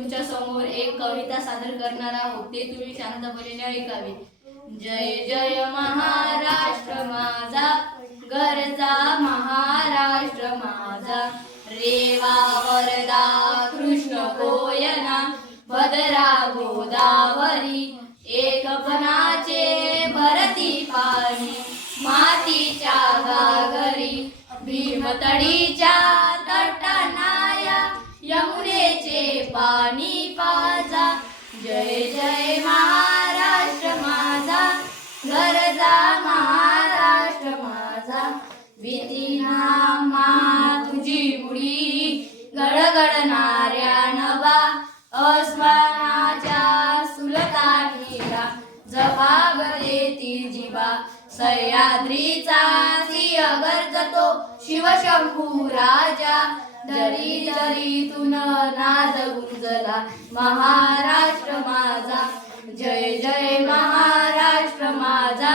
तुमच्या समोर एक कविता सादर करणार आहोत, ते तुम्ही शांतपणे ऐकावे. जय जय महाराष्ट्र माझा, गरजा महाराष्ट्र माझा. रेवा वरदा कृष्ण कोयना, भद्रा गोदावरी. एकपणाचे भरती पाणी, मातीच्या घागरी. भीमतडीच्या तटानाया, यमुनेचे पाणी पाजा. जय जय महाराष्ट्र माझा, गरजा महाराष्ट्र माझा. भीतीना मा तुझी मुडी, गडगडणाऱ्या नभा. अस्मानाच्या सुलतानीला जबाब देती जिबा. सह्याद्रीचा सिंह गर्जतो शिवशंभू राजा. दरी दरीतून नाद गुंजला महाराष्ट्र माझा. जय जय महाराष्ट्र माझा,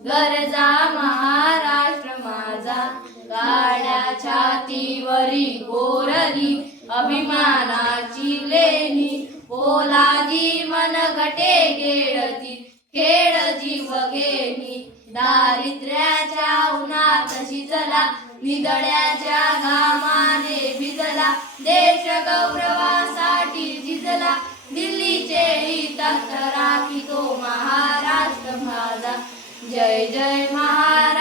गरजा महाराष्ट्र माझा. काळ्या छातीवरी कोरली अभिमानाची लेणी. पोलादी मनगटे खेळती, खेळ जीव घेणी. दारिद्र्याच्या उन्हात शिजला, निदळ्याच्या घामाने भिजला. देश गौरवासाठी झिजला, दिल्लीचे तख्त राखितो महाराष्ट्र माझा. जय जय महाराष्ट्र.